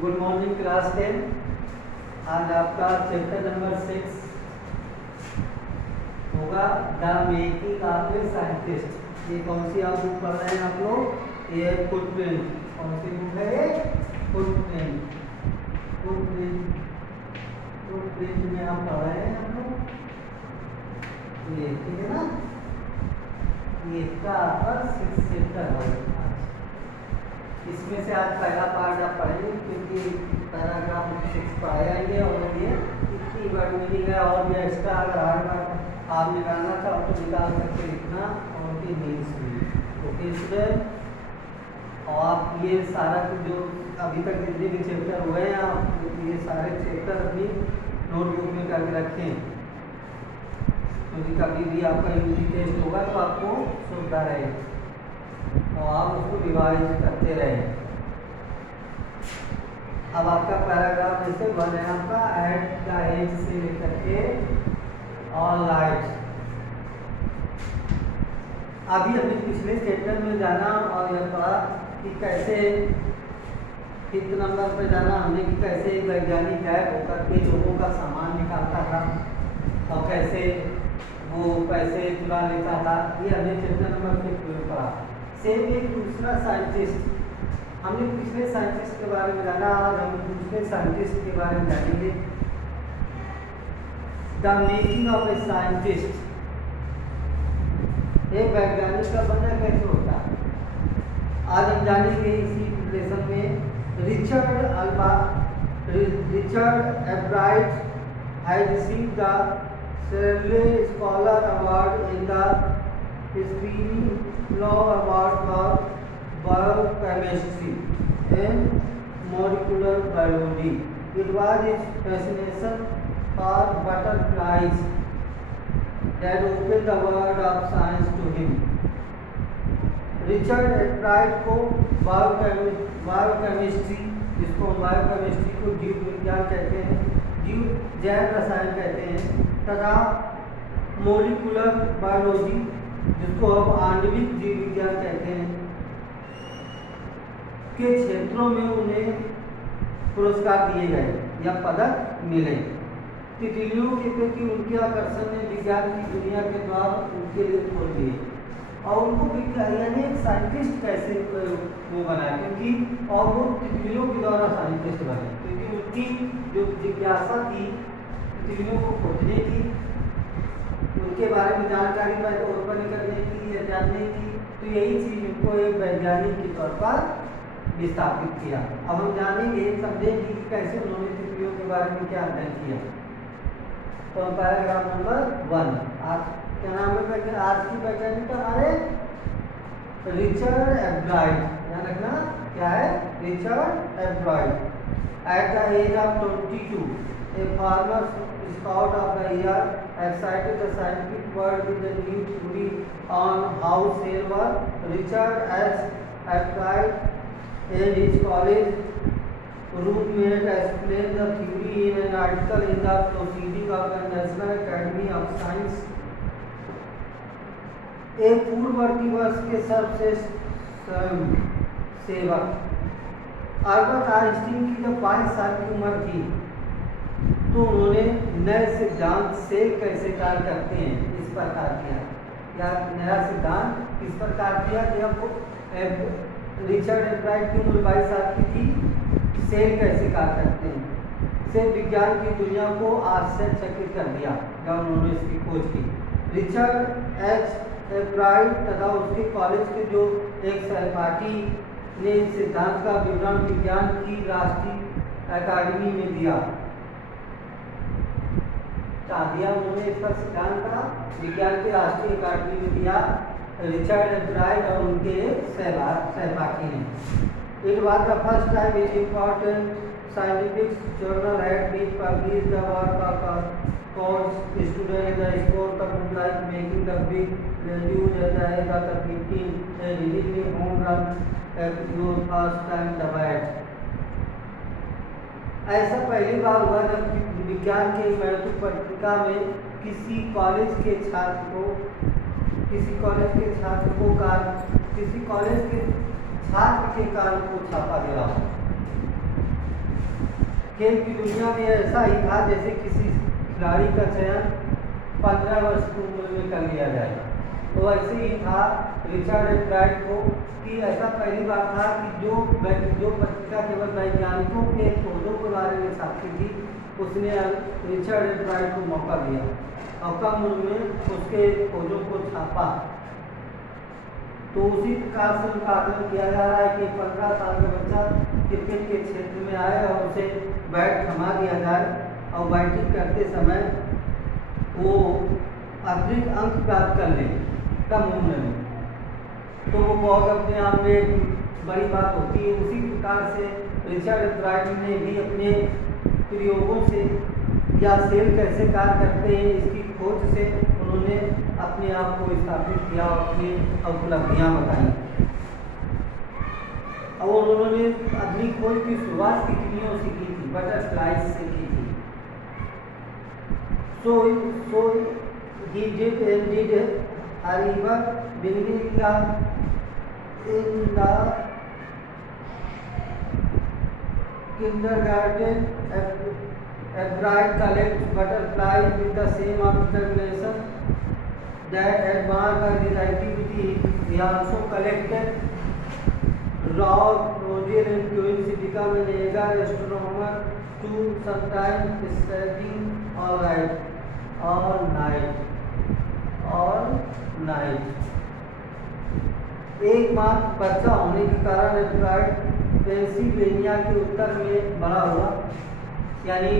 Good morning class 10। आज आपका chapter number 6 होगा the making of a scientist. ये कौन सी आप बुक पढ़ रहे हैं आप लोग? ये फुटप्रिंट। कौन सी बुक है ये? फुटप्रिंट। फुटप्रिंट फुटप्रिंट में आप पढ़ रहे हैं हम लोग। ये ठीक है ना? ये इसका आपका 6 चैप्टर है। इसमें से आज पहला पार्ट आप पढ़ेंगे क्योंकि पैराग्राफ 6 पढ़ाए जाएंगे और ये इतनी वर्ड मीनिंग है और ये एक्स्ट्रा अगर हार्ड वर्ड आप निकालना चाहो तो निकाल सकते लिखना और उनकी मीन्स भी। ओके स्टूडेंट, और आप ये सारा जो अभी तक जितने भी चैप्टर हुए हैं आप ये सारे चैप्टर अपनी नोटबुक में करके रखें, क्योंकि कभी भी आपका यूनिट टेस्ट होगा तो आपको सुविधा रहे और आप उसको रिवाइज करते रहें। अब आपका पैराग्राफ जैसे वन है आपका एट द एज से लेकर के ऑल लाइट। अभी अपने पिछले चैप्टर में जाना और यह पढ़ा कि कैसे किस नंबर पर जाना हमने कि कैसे एक वैज्ञानिक गायब होकर के लोगों का सामान निकालता था और कैसे वो पैसे चुरा लेता था। ये हमने चैप्टर नंबर 6 में पढ़ा। सेम एक दूसरा साइंटिस्ट, हमने पिछले साइंटिस्ट के बारे में जाना, आज हम दूसरे साइंटिस्ट के बारे में जानेंगे। The making of a scientist. एक वैज्ञानिक का बनना कैसे होता है आज हम जानेंगे इसी लेसन में। Richard Ebright has received the Shirley scholar award in the screening law award for biochemistry and molecular biology. It was his fascination for butterflies that opened the world of science to him. Richard एब्राइट को biochemistry, जिसको biochemistry को जीव विज्ञान कहते हैं, जीव जैव रसायन कहते हैं, तथा मोलिकुलर बायोलॉजी जिसको हम आणविक जीव विज्ञान कहते हैं, के क्षेत्रों में उन्हें पुरस्कार दिए गए या पदक मिले। तितलियों के प्रति उनके आकर्षण ने विज्ञान की दुनिया के द्वार उनके लिए खोल दिए और उनको यानी एक साइंटिस्ट कैसे वो बनाया, क्योंकि और वो तितलियों के द्वारा साइंटिस्ट बने, क्योंकि उनकी जो जिज्ञासा थी तितलियों को खोजने की, उनके बारे में जानकारी उत्पन्न करने की या जानने की, तो यही चीज उनको एक वैज्ञानिक के तौर पर विस्थापित किया। अब हम जानेंगे समझेंगे कि कैसे उन्होंने तितलियों के बारे में क्या अध्ययन किया। तो पैराग्राफ नंबर 1 आज क्या नाम है? आज की वैज्ञानिक हमारे रिचर्ड एब्राइट। ध्यान रखना क्या है? Richard Ebright. At the age of 22 a farmer scout of the year excited the scientific world with a new theory on how cells work. Richard S. Ebright and his colleague roommate explained the theory in an article in the Proceedings of the National Academy of Science. एक पूर्ववर्ती वर्ष के सर्वश्रेष्ठ सेवक Albert Einstein की जब 22 साल की उम्र थी तो उन्होंने नए सिद्धांत सेल कैसे कार्य करते हैं इस प्रकार किया, या नया सिद्धांत किस प्रकार किया। जब रिचर्ड एब्राइट की उम्र 22 साल की थी, सेल कैसे कार्य करते हैं, से विज्ञान की दुनिया को आश्चर्यचकित कर दिया जब उन्होंने इसकी खोज की। रिचर्ड एच एब्राइट तथा उसके कॉलेज के जो एक सहपाठी ने इस सिद्धांत का विवरण विज्ञान की राष्ट्रीय अकादमी में दिया। उन्होंने इसका सिद्धांत का विज्ञान की राष्ट्रीय अकादमी में दिया रिचर्ड एब्राइट और उनके सहपाठी ने। It was the first time an important scientific journal had been published the work of a college student in the sport of like making the big values at the age of 15 and hitting a home run at your first time the bat. ऐसा पहली बार हुआ जब विज्ञान के महत्व पत्रिका में किसी कॉलेज के छात्र को छात्र के कार्य को छापा गया। खेल की दुनिया में ऐसा ही था जैसे किसी खिलाड़ी का चयन 15 वर्ष की उम्र में कर लिया जाएगा। तो ऐसे ही था रिचर्ड एब्राइट को कि ऐसा पहली बार था कि जो पत्रिका केवल वैज्ञानिकों के खोजों के बारे में छापती थी, उसने रिचर्ड एब्राइट को मौका दिया और कम उम्र में उसके खोजों को छापा। तो उसी प्रकार से उनका आकलन किया जा रहा है कि 15 साल का बच्चा क्रिकेट के क्षेत्र में आए और उसे बैट थमा दिया जाए और बैटिंग करते समय वो अतिरिक्त अंक प्राप्त कर ले कम उम्र में, तो वो बहुत अपने आप में एक बड़ी बात होती है। उसी प्रकार से रिचर्ड एब्राइट ने भी अपने प्रयोगों से या सेल कैसे कार्य करते हैं इसकी खोज से उन्होंने अपने आप को स्थापित किया और अपनी उपलब्धियां बताई। और उन्होंने अपनी खोज की शुरुआत तितलियों से की थी, बटरफ्लाइज से की थी। So he did indeed arrive beginning in the kindergarten. Ebrard collects butterflies with the same observation that admired by his activity. He also collected raw nodules and quills. He became an eager astronomer to sometimes studying all night. एकमात्र बच्चा होने के कारण एब्राइट Pennsylvania के उत्तर में बड़ा हुआ। यानी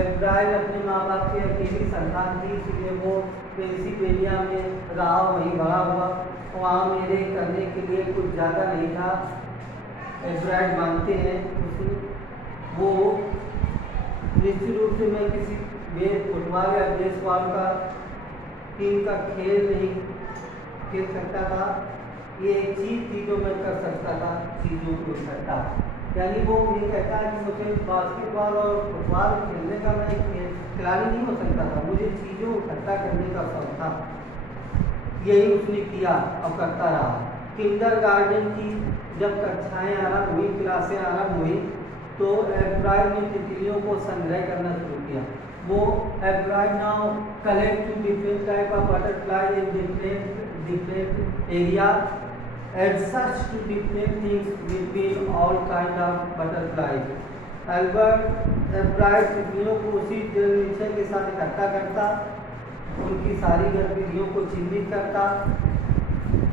एब्राइट अपने माँ बाप की अकेली संतान थी, इसलिए वो पेंसिल्वेनिया में रहा, वहीं बड़ा हुआ। वहाँ मेरे करने के लिए कुछ ज़्यादा नहीं था। एब्राइट मानते हैं वो निश्चित रूप से मैं किसी फुटबॉल या बेसबॉल का टीम का खेल नहीं खेल सकता था। ये एक चीज़ थी जो मैं कर सकता था, चीज़ों को इकट्ठा। यानी वो ये कहता है कि मुझे बास्केटबॉल और फुटबॉल खेलने का मैं खिलाड़ी नहीं हो सकता था, मुझे चीज़ों इकट्ठा करने का शौक था। यही उसने किया और करता रहा। किंडरगार्टन की जब कक्षाएँ आरंभ हुई, क्लासें आरंभ हुई, तो एब्राइट ने तितलियों को संग्रह करना शुरू किया। वो Ebright now collect two different type of butterfly in different area and search to different things between all kind of butterflies. Albert एब्राइट तितलियों को उसी निश्चय के साथ इकट्ठा करता, उनकी सारी गतिविधियों को चिन्हित करता।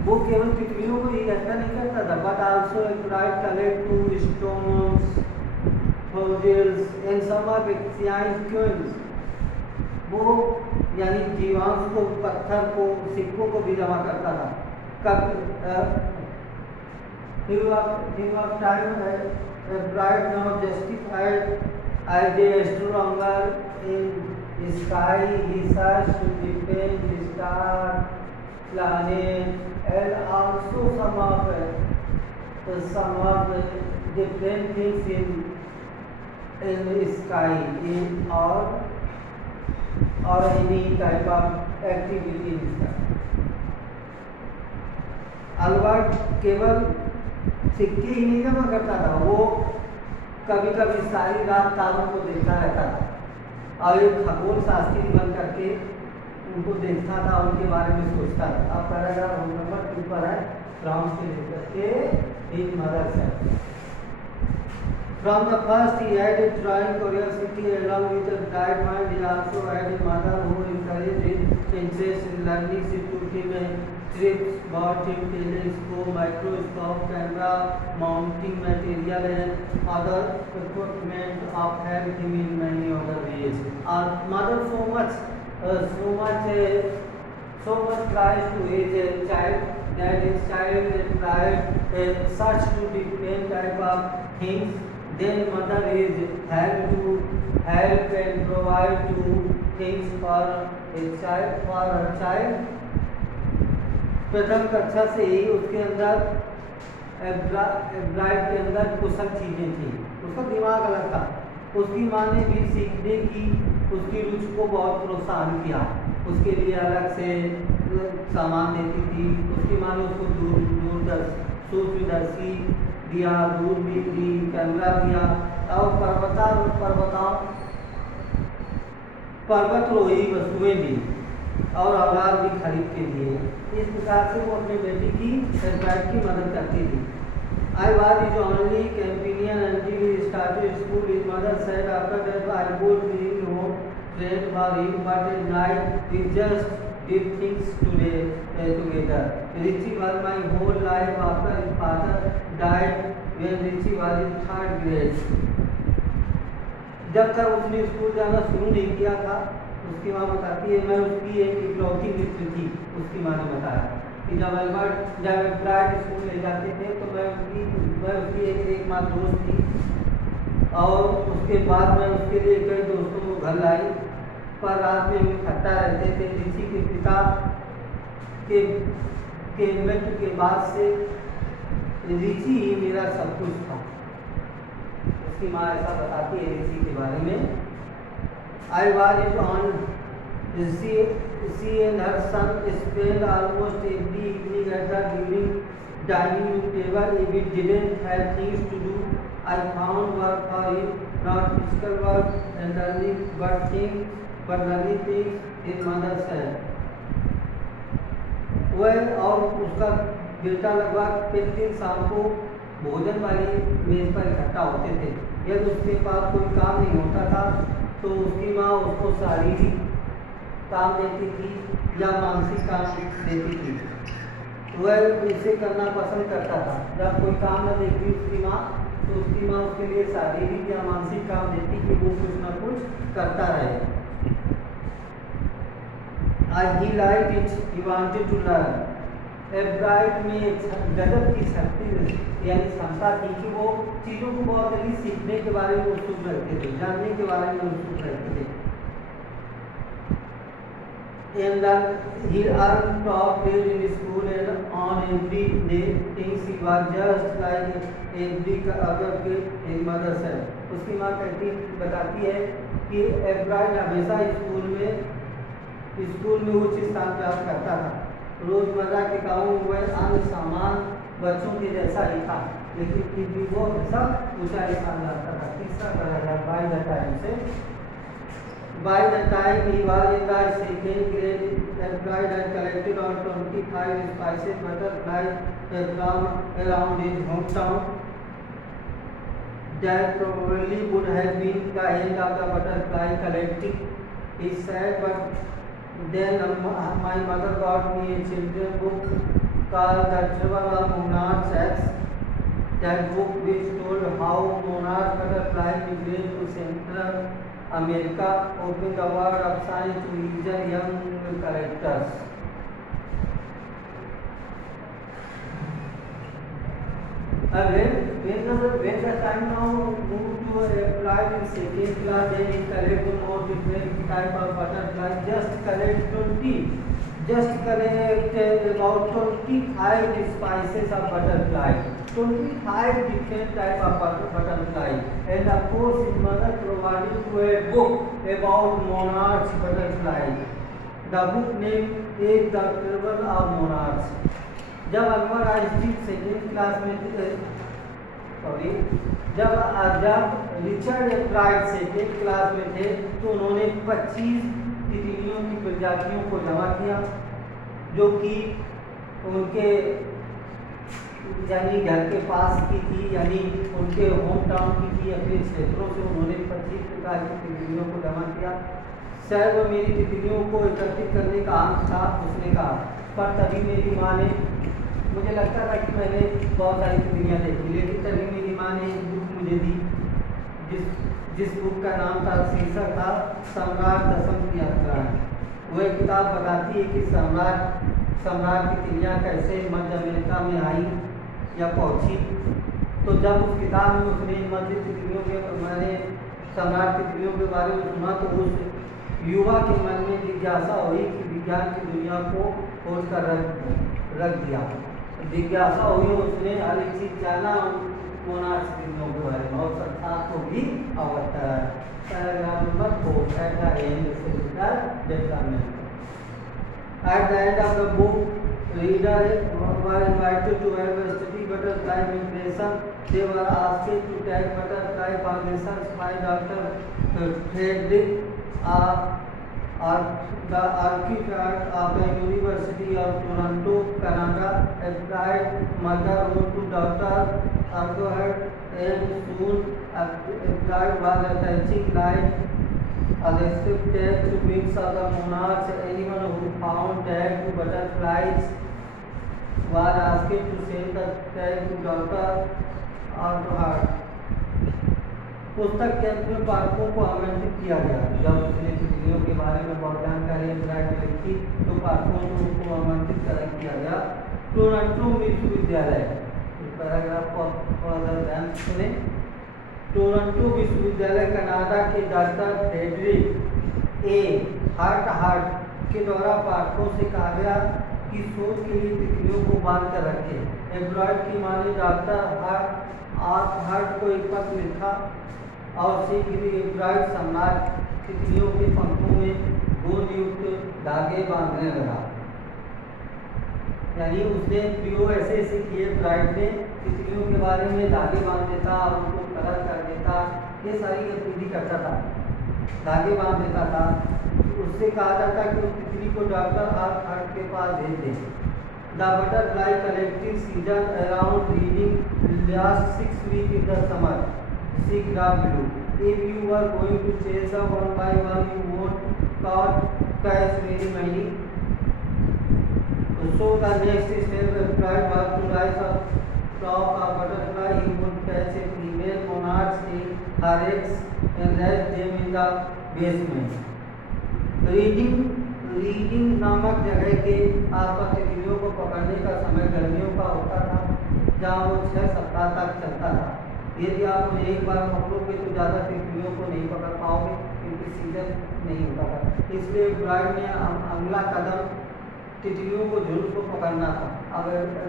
वो केवल तितलियों को ही इकट्ठा नहीं करता था, but also Ebright collect to stones, fossils and some of एक्सियाइज क्विल्स। वो यानी जीवांश को, पत्थर को, सिक्कों को भी जमा करता था। Time Ebrard now justified as a astronomer in sky. He searched different stars, planets, and also some of the different things in the sky, or any type of activity in sky. Albert केवल सिक्के ही नहीं जमा करता था, वो कभी कभी सारी रात तारों को देखता रहता था और एक खगोल शास्त्री बन करके उनको देखता था, उनके बारे में सोचता था। अब पैराग्राफ नंबर 2 पर है, फ्रॉम से लेकर के हिज मदर से। From the first he had a drawing curiosity along with a bright mind. He also had a mother who encouraged his interest in learning. She took him a trips, bought him telescope, microscope, camera, mounting material and other equipment, of helped him in many other ways. Our mother so much tries to raise a child that his child tried such to different type of things. Then mother is help and provide to things for her child. प्रथम कक्षा से ही उसके अंदर एब्राइट के अंदर कुशल चीज़ें थी, उसका दिमाग अलग था। उसकी माँ ने भी सीखने की उसकी रुचि को बहुत प्रोत्साहन किया, उसके लिए अलग से सामान देती थी। उसकी माँ ने उसको सूक्ष्मदर्शी दिया, दूरबीन दी, कैमरा दिया और पर्वतरोही वस्तुएं दी और औजार भी खरीद के दिए। इस प्रकार से वो अपने बेटी की एब्राइड की मदद करती थी। I was his only companion until he started school. His mother said after that I would bring home trained for him, but at night we just did things together. Richie was my whole life after his father died when Richie was in third grade. जब तक उसने school जाना शुरू नहीं किया था, उसकी माँ बताती है, मैं उसकी एक इकलौती मित्र थी। उसकी माँ ने बताया कि जब एब्राइड स्कूल ले जाते थे तो मैं उसकी एकमात्र दोस्त थी और उसके बाद मैं उसके लिए कई दोस्तों को घर लाई, पर रात में हम इकट्ठा रहते थे। ऋषि के पिता के मृत्यु के बाद से ऋषि ही मेरा सब कुछ था। उसकी माँ ऐसा बताती है ऋषि के बारे में। I was it on she and her son spent almost every evening at the dining room table. If it didn't have things to do, I found work for him, not physical work and learning, but learning things his mother said. वह और उसका बेटा लगभग प्रतिदिन शाम को भोजन वाली मेज पर इकट्ठा होते थे। यदि उसके पास कोई काम नहीं होता था तो उसकी माँ उसको शारीरिक काम देती थी या मानसिक काम देती थी। वह इसे करना पसंद करता था। जब कोई काम न देखती उसकी माँ तो उसकी माँ उसके लिए शारीरिक या मानसिक काम देती कि वो कुछ ना कुछ करता रहे। He liked it, he wanted to learn. एब्राइड में गजब की शक्ति यानी क्षमता थी कि वो चीज़ों को बहुत जल्दी सीखने के बारे में उत्सुक रहते थे, जानने के बारे में उत्सुक रहते थे। And he earned top grade in school and on every day things he was just like every other kid his mother said. उसकी माँ बताती है कि एब्राइड हमेशा स्कूल में उच्च स्थान प्राप्त करता था। रोजमर्रा के कामों में अन्य सामान बच्चों के जैसा ही था, लेकिन फिर भी वो हमेशा ऊंचा स्थान लाता था। तीसरा paragraph By the time he was in the second grade, Ebrard had collected on 25 spices butterflies from around his hometown. That probably would have been the end of the butterfly collecting, he said, but then my mother got me a children's book called The Travel of Monarch's Eggs. That book which told how monarch butterflies migrate to Central America, opened the world of science to eager young characters. When the time now moved to apply in second class, then he collect more different type of butterflies. Just collect about 25 species of butterflies. 25 different type of butterflies. And of course, his mother provided to a book about monarch butterflies. The book name is The Travel of Monarchs. जब Akbar Einstein second class में जब Richard एब्राइड second class में थे तो उन्होंने 25 तितलियों की प्रजातियों को जमा किया, जो कि उनके यानी घर के पास की थी, यानी उनके होम टाउन की थी। अपने क्षेत्रों से उन्होंने 25 प्रकार की तितलियों को जमा किया। शायद वो मेरी तितलियों को एकत्रित करने का अंत था, उसने कहा, पर तभी मेरी माँ ने, मुझे लगता था कि मैंने बहुत सारी तितलियाँ देखी, लेकिन तभी मेरी माँ ने एक बुक मुझे दी जिस बुक का नाम था, शीर्षक था सम्राट दशम की यात्राएं। वह किताब बताती है कि सम्राट की तितलियाँ कैसे मध्य अमेरिका में आई या पहुँची। तो जब उस किताब में उसने मध्य तितलियों के मैंने सम्राट की तितलियों के बारे में सुना तो उस युवा के मन में जिज्ञासा हुई कि विज्ञान की दुनिया को खोज कर रख दिया। जिज्ञासा हुई, उसने हर एक चीज जाना मोनार्च तितलियों के बारे में और संसार को भी अवगत कराया। Paragraph number 4 at the end development. At the end of the book, reader were invited to have a study butterfly migration. They were asked to tag butterfly migrations by Dr. Frederick the architect of the University of Toronto, Canada. Applied Mother wrote to Dr. Arthur and soon applied was attaching light adhesive tag to wings of the monarchs. Anyone who found tag to butterflies was asked to send the tag to Dr. Arthur. पुस्तक के अंत में पाठकों को आमंत्रित किया गया। जब उसने तितलियों के बारे में बहुत जानकारी एब्राइट ने लिखी तो पाठकों को आमंत्रित किया गया टोरंटो विश्वविद्यालय। इस पैराग्राफ को थोड़ा ध्यान सुने। टोरंटो विश्वविद्यालय कनाडा के डॉक्टर फ्रेडरिक ए हार्ट के द्वारा पाठकों से कहा गया कि शोध के लिए तितलियों को बांध कर रखें। एब्राइट की मां ने डॉक्टर हार्ट को एक पत्र लिखा और शीघ्र ही एब्राइट सम्राट तितलियों के पंखों में गोंद युक्त धागे बांधने लगा। यानी उसने प्रयोग ऐसे किए। एब्राइट ने तितलियों के बारे में धागे बांध देता और उनको कलर कर देता, ये सारी गतिविधि करता था, धागे बांध देता था। उससे कहा जाता कि उस तितली को डॉक्टर हार्ट के पास भेज दें। The butterfly collective season around reading last 6 weeks in the summer. See graph below. If you were going to chase them one by one, you won't catch very many. So the next step applied was to rise up top a butterfly. He would catch a female monarch in her eggs and raise them in the basement. Reading नामक जगह के आसपास तितलियों को पकड़ने का समय गर्मियों का होता था, जहाँ वो 6 सप्ताह तक चलता था। यदि आप उन्हें एक बार पकड़ोगे तो ज़्यादा तितलियों को नहीं पकड़ पाओगे क्योंकि सीजन नहीं होता था। इसलिए ब्राइड ने अगला कदम तितलियों को झुंड को पकड़ना था। अब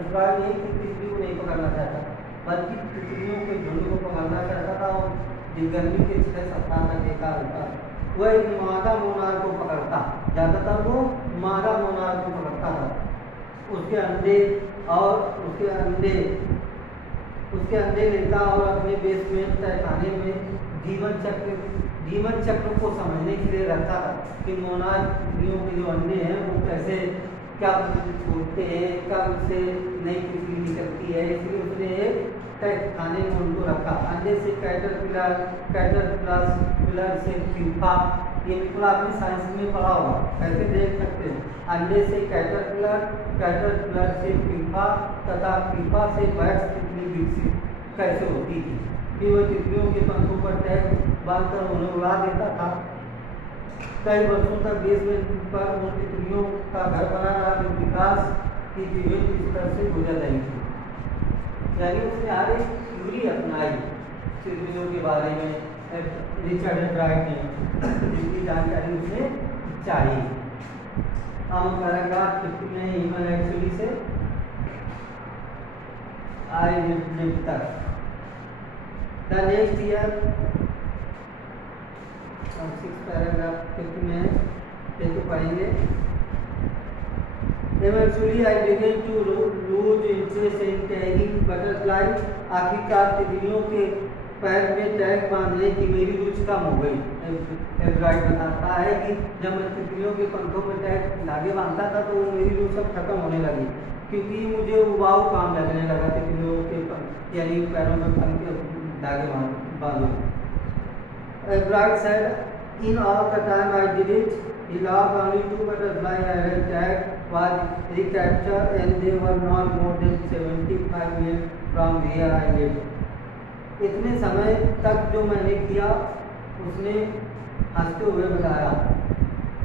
ब्राइड नहीं तितली को नहीं पकड़ना चाहता, बल्कि तितलियों के झुंड को पकड़ना चाहता था और गर्मी के 6 सप्ताह तक बेकार होता। वह एक मादा मोनार को पकड़ता, ज़्यादातर वो मादा मोनार को पकड़ता था। उसके अंडे लेता और अपने बेसमेंट तहखाने में जीवन चक्र को समझने के लिए रखता था कि मोनार तितलियों के जो अंडे हैं वो कैसे क्या फूटते हैं, कब से नई तितली निकलती है। इसलिए उसने एक तहखाने में उनको रखा। अंडे से कैटरपिलर से प्यूपा, ये बिल्कुल आपने साइंस में पढ़ा होगा, कैसे देख सकते हैं। अंडे से कैटरपिलर से प्यूपा तथा प्यूपा से वैक्स तितली विकसित कैसे होती थी। फिर वह तितलियों के पंखों पर टैग बांधकर उन्हें उड़ा देता था। कई वर्षों तक बेसमेंट पर उन तितलियों का घर बना रहा जो विकास की विभिन्न स्तर से गुजर रही थी। यानी उसने हर एक थ्योरी अपनाई तितलियों के बारे में। रिचर्ड एब्राइट ने जितनी जानकारी उसने चाहिए। हम पैराग्राफ 50 में ह्यूमन एक्चुअली से आई लिव तक। द नेक्स्ट ईयर 6 पैराग्राफ 50 में देखो पढ़ेंगे। Eventually I began to lose interest in tagging butterfly. आखिरकार तितलियों के पैर में टैग बांधने की मेरी रुचि कम हो गई। एब्राइट बताता है कि जब मैं तितलियों के पंखों में टैग धागे बांधता था तो मेरी रुचि सब खत्म होने लगी, क्योंकि मुझे उबाऊ काम लगने लगा तितलियों के यानी पैरों में पंख धागे बांधो। एब्राइट said, in all the time I did it, he loved only 2 butterflies I had tagged was recaptured and they were not more than 75 miles from where I lived. इतने समय तक जो मैंने किया उसने हंसते हुए बताया।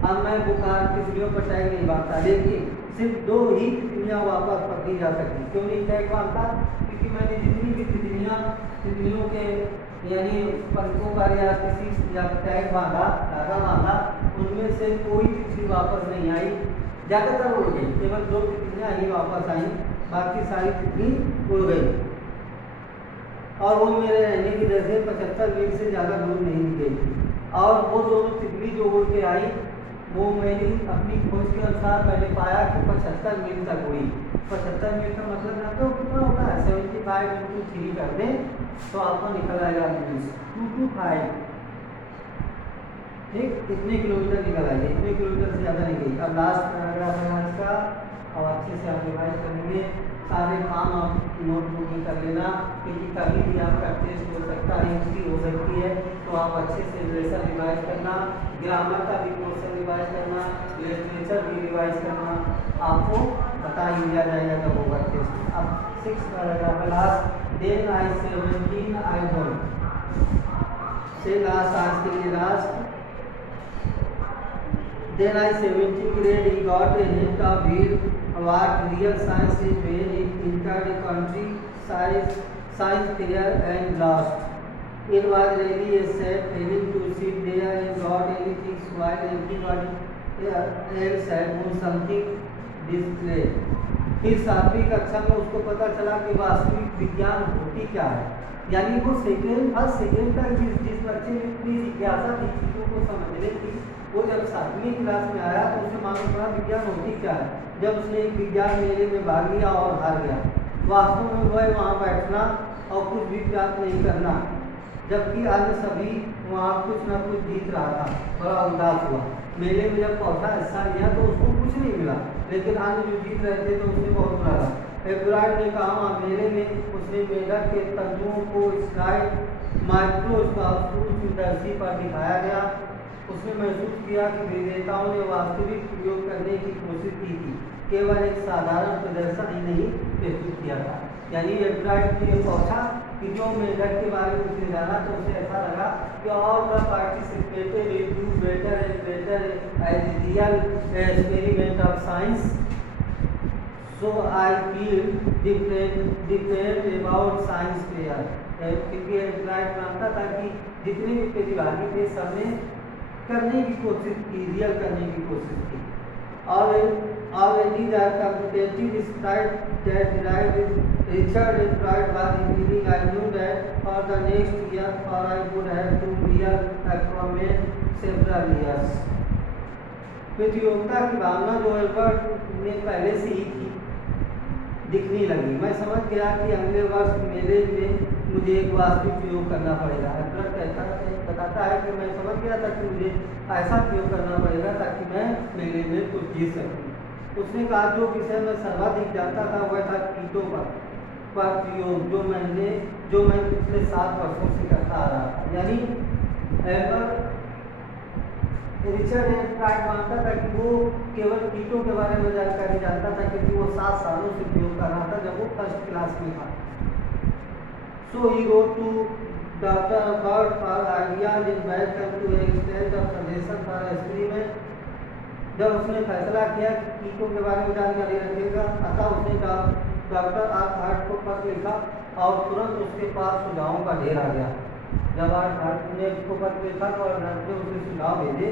अब मैं बुखार तितलियों पर टैग नहीं बांधता, लेकिन सिर्फ 2 ही तितलियाँ वापस पकड़ी जा सकी। क्यों नहीं टैग बांधता? क्योंकि मैंने जितनी भी तितलियों के यानी पंखों पर या किसी या टैग बांधा, धागा बांधा, उनमें से कोई तितली वापस नहीं आई। ज़्यादातर उड़ गई, केवल 2 तितलियाँ ही वापस आई, बाकी सारी तितली उड़ गई। और वो मेरे रहने की जगह 75 मील से ज़्यादा दूर नहीं गई थी। और वो दोनों तितली जो उड़ के आई वो मेरी अपनी खोज के अनुसार मैंने पाया कि 75 मील तक हुई। 75 मील का मतलब जानते हो कितना होता है? 75 इंटू 3 कर दें तो आपको निकल आएगा मील्स 225। ठीक, इतने किलोमीटर निकल आएगी, इतने किलोमीटर से ज़्यादा नहीं गई। अब लास्ट पैराग्राफ है इसका, और अच्छे से आप रिवाइज करेंगे। सारे काम आप नोटबुक में कर लेना, क्योंकि कभी भी आपका टेस्ट हो सकता है, हिस्ट्री हो सकती है, तो आप अच्छे से लेसन रिवाइज करना, ग्रामर का भी पोर्शन रिवाइज करना, लिटरेचर भी रिवाइज करना, आपको बता ही दिया जाएगा जब होगा टेस्ट। अब 6 पैराग्राफ है last. Then I 17 I board से लास्ट, आज के लिए last. Then I 17 grade he got a hint of what real science is when he entered a country science fair and lost. It was really a sad feeling to sit there and got anything while everybody else had won something display. फिर 7वीं कक्षा में उसको पता चला कि वास्तविक विज्ञान होती क्या है। यानी वो फर्स्ट सेकेंड तक जिस बच्चे में इतनी जिज्ञासा थी चीज़ों को समझने की, वो जब 7वीं क्लास में आया तो उसे मालूम पड़ा विज्ञान होती क्या है। जब उसने एक विज्ञान मेले में भाग लिया और हार गया। वास्तव में वह वहाँ बैठना और कुछ भी प्राप्त नहीं करना, जबकि अन्य सभी वहाँ कुछ न कुछ जीत रहा था। बड़ा उदास हुआ। मेले में जब पौधा हिस्सा लिया तो उसको कुछ नहीं मिला, लेकिन अन्य जो जीत रहे थे तो उसे बहुत बुरा लगा। एब्राइड ने कहा मेले में उसने मेढक के तंतुओं को स्लाइड माइक्रोस्कोप सूक्ष्मदर्शी पर दिखाया गया। उसने महसूस किया कि विजेताओं ने वास्तविक प्रयोग करने की कोशिश की थी, केवल एक साधारण प्रदर्शन ही नहीं प्रस्तुत किया था। यानी एब्राइड ने पूछा कि जो मेढक के बारे में उसने जाना तो उसे ऐसा लगा कि all the participated is do better and better as real experiment of science, so I feel different about science fair. क्योंकि एब्राइड मानता था कि जितने भी प्रतिभागी थे सबने करने की कोशिश की, रियल करने की कोशिश की। Already the competitive spirit that derived with Richard and Pride was increasing. I knew that for the next year, or I would have to real acquaint several years. प्रतियोगिता की भावना जो एल्बर्ट ने पहले से ही थी दिखने लगी। मैं समझ गया कि अगले वर्ष मेले में मुझे एक वास्तविक प्रयोग करना पड़ेगा। एल्बर्ट बताता है कि मैं समझ गया था कि मुझे ऐसा प्रयोग करना पड़ेगा ताकि मैं मेले में कुछ जीत सकूं। उसने कहा जो विषय मैं सर्वाधिक जानता था वह था कीटों पर प्रयोग, जो मैं पिछले 7 वर्षों से करता आ रहा था। यानी रिचर्ड एब्राइड मानता था कि वो केवल कीटों के बारे में जानकारी जानता था, क्योंकि वो 7 सालों से प्रयोग कर रहा था जब वो फर्स्ट क्लास में था। So he wrote to doctor about for ideas in welcome to extend of suggestion for experiment. जब उसने फैसला किया कि कीटों के बारे में जानकारी रखेगा, अतः उसने डॉक्टर आर्थहार्ट को पत्र लिखा और तुरंत उसके पास सुझावों का ढेर आ गया। जब आर्थहार्ट ने उसको पत्र लिखा तो आर्थहार्ट ने उसे सुझाव भेजे।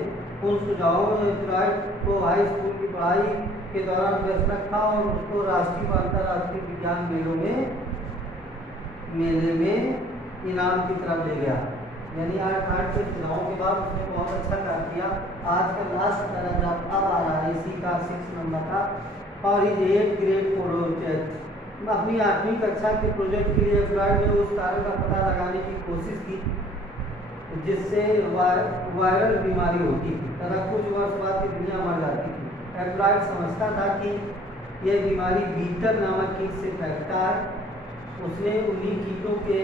उन सुझावों में एब्राइड को हाई स्कूल की पढ़ाई के दौरान व्यस्त रखा और उसको राष्ट्रीय व अंतर्राष्ट्रीय विज्ञान मेले में इनाम की तरफ ले गया। यानी आर्थहार्ट के सुझावों के बाद उसने बहुत अच्छा काम किया। आज का लास्ट पैराग्राफ अब आ रहा है इसी का 6 नंबर का। और इज 8th ग्रेड प्रोजेक्ट, अपनी 8वीं कक्षा के प्रोजेक्ट के लिए एब्राइड ने उस कारण का पता लगाने की कोशिश की जिससे वायरल बीमारी होती थी तथा कुछ वर्ष बाद की दुनिया मर जाती थी। एब्राइड समझता था कि यह बीमारी बीटल नामक कीट से फैलता है। उसने उन्हीं कीटों के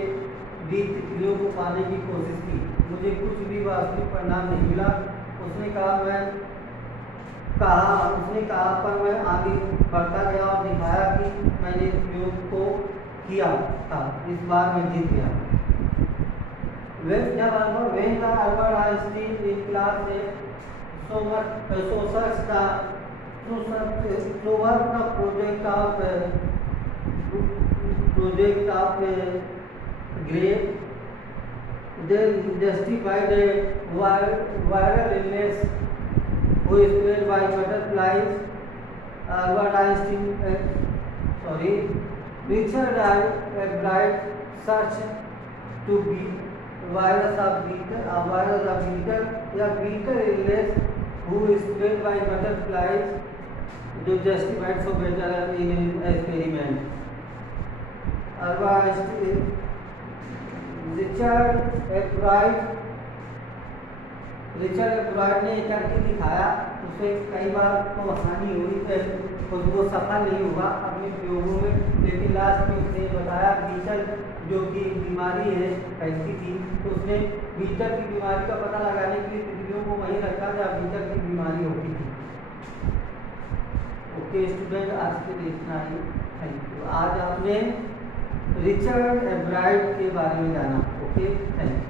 बीज तितलियों को पाने की कोशिश की। मुझे कुछ भी वास्तविक परिणाम नहीं मिला। उसने कहा पर मैं आगे बढ़ता गया और दिखाया कि मैंने इस प्रयोग को किया था। इस बार मैं जीत गया। When the Albert Einstein in class so such the project of Gray, they justified a viral illness who is spread by butterflies. Richard Albright searched to be virus of beetle, या beetle illness who spread by butterflies जो justified so better in experiment. Richard Ebright ने करके दिखाया, उसे कई बार तो हानि हुई, खुद वो सफल नहीं हुआ अपने प्रयोगों में, लेकिन लास्ट में उसने बताया बीटल जो कि बीमारी है फैलती थी, तो उसने बीटल की बीमारी का पता लगाने के लिए तितलियों को वहीं रखा जहाँ बीटल की बीमारी होती थी। ओके स्टूडेंट, आज के लिए इतना ही। Thank you. आज आपने रिचर्ड एब्राइड के बारे में जाना। Okay, thank you.